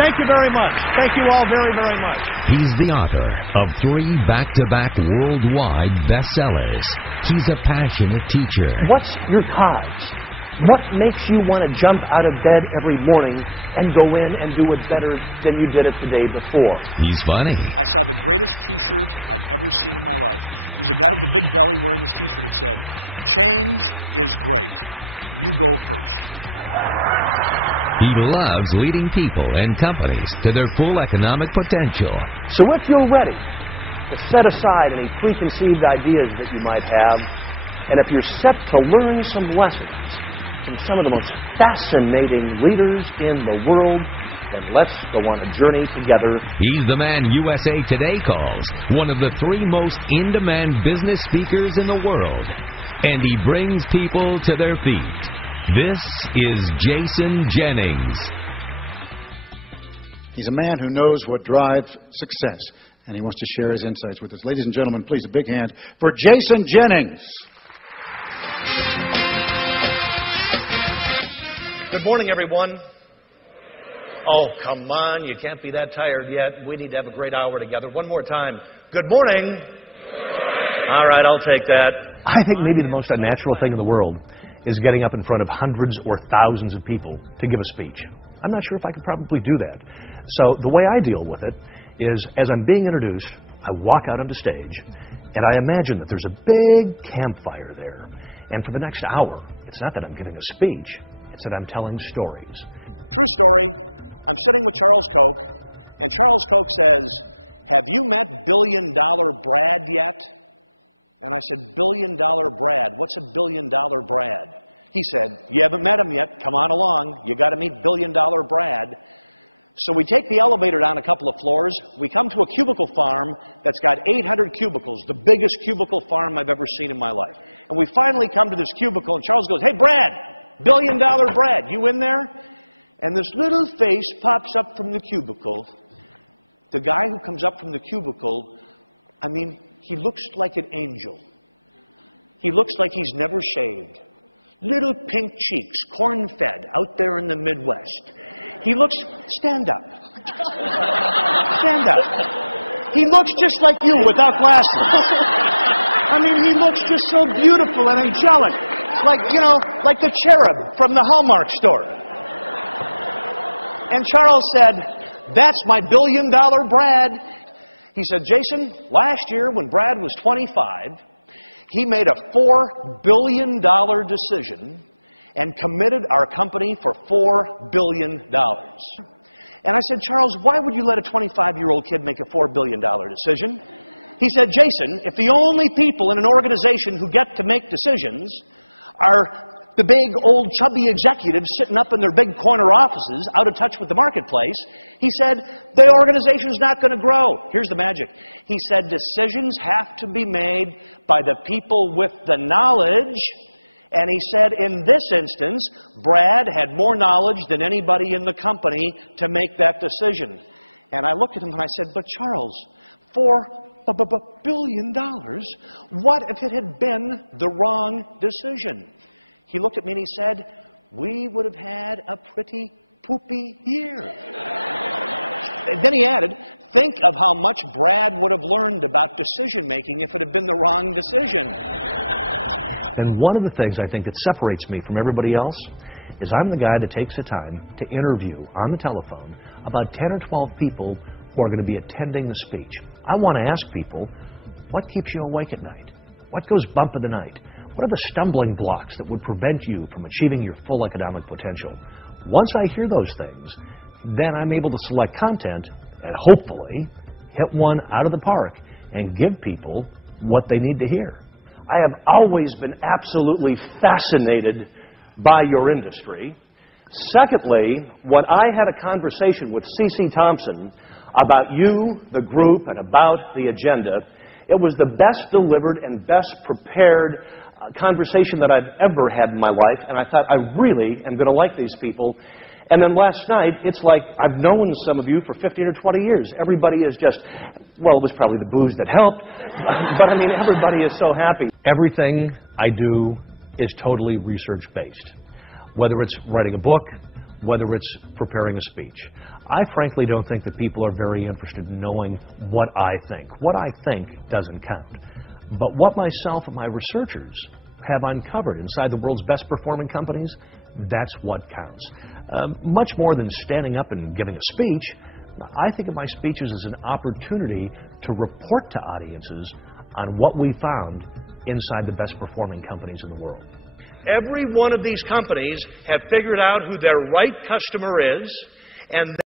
Thank you very much. Thank you all very, very much. He's the author of 3 back-to-back worldwide bestsellers. He's a passionate teacher. What's your cause? What makes you want to jump out of bed every morning and go in and do it better than you did it the day before? He's funny. I saw the greatest T-shirt I've ever seen in my life. There was a guy with a big belly wearing this T-shirt. It said, "Change is great. You go first." He loves leading people and companies to their full economic potential. So if you're ready to set aside any preconceived ideas that you might have, and if you're set to learn some lessons from some of the most fascinating leaders in the world, then let's go on a journey together. He's the man USA Today calls one of the 3 most in-demand business speakers in the world. And he brings people to their feet. This is Jason Jennings. He's a man who knows what drives success, and he wants to share his insights with us. Ladies and gentlemen, please, a big hand for Jason Jennings. Good morning, everyone. Oh, come on. You can't be that tired yet. We need to have a great hour together. One more time. Good morning. All right, I'll take that. I think maybe the most unnatural thing in the world is getting up in front of hundreds or thousands of people to give a speech. I'm not sure if I could probably do that. So the way I deal with it is, as I'm being introduced, I walk out onto stage, and I imagine that there's a big campfire there. And for the next hour, it's not that I'm giving a speech, it's that I'm telling stories. True story, I'm sitting with Charles Koch, and Charles Koch says, "Have you met $1 billion Brad yet?" And I said, $1 billion Brad? What's a $1 billion Brad? He said, "You haven't met him yet. Come on along. You got to meet $1 billion Brad." So we take the elevator down a couple of floors. We come to a cubicle farm that's got 800 cubicles, the biggest cubicle farm I've ever seen in my life. And we finally come to this cubicle, and Charles goes, "Hey, Brad, $1 billion Brad, you in there?" And this little face pops up from the cubicle. The guy who comes up from the cubicle, I mean, he looks like an angel. He looks like he's never shaved. Little pink cheeks, corn-fed, out there in the Midwest. He looks... Stand up. Stand up. He looks just like you without glasses. I mean, he looks just so beautiful and angelic. Like, you know, like the cherub from the Hallmark store. And Charles said, "That's my $1 billion Brad." He said, "Jason, last year when Brad was 25, he made a $4 billion decision and committed our company for $4 billion. And I said, "Charles, why would you let a 25-year-old kid make a $4 billion decision?" He said, "Jason, if the only people in an organization who get to make decisions are the big, old, chubby executives sitting up in their big corner offices, out of touch with the marketplace," he said, "the organization's not going to grow." Here's the magic. He said, "Decisions have to be made by the people with the knowledge." And he said, in this instance, Brad had more knowledge than anybody in the company to make that decision. And I looked at him and I said, "But Charles, $4 billion, what if it had been the wrong decision?" He looked at me and he said, "We would have had a pretty poopy year." And then he added, "Think of how much Brad would have learned about decision making if it had been the wrong decision." And one of the things I think that separates me from everybody else is I'm the guy that takes the time to interview on the telephone about 10 or 12 people who are going to be attending the speech. I want to ask people, what keeps you awake at night? What goes bump in the night? What are the stumbling blocks that would prevent you from achieving your full economic potential? Once I hear those things, then I'm able to select content and hopefully hit one out of the park and give people what they need to hear. I have always been absolutely fascinated by your industry. Secondly, when I had a conversation with C.C. Thompson about you, the group, and about the agenda, it was the best delivered and best prepared conversation that I've ever had in my life, and I thought, I really am going to like these people. And then last night, it's like I've known some of you for 15 or 20 years. Everybody is just, well, it was probably the booze that helped, but I mean, everybody is so happy. Everything I do is totally research-based. Whether it's writing a book, whether it's preparing a speech. I frankly don't think that people are very interested in knowing what I think. What I think doesn't count. But what myself and my researchers have uncovered inside the world's best performing companies, that's what counts. Much more than standing up and giving a speech, I think of my speeches as an opportunity to report to audiences on what we found inside the best performing companies in the world. Every one of these companies have figured out who their right customer is, and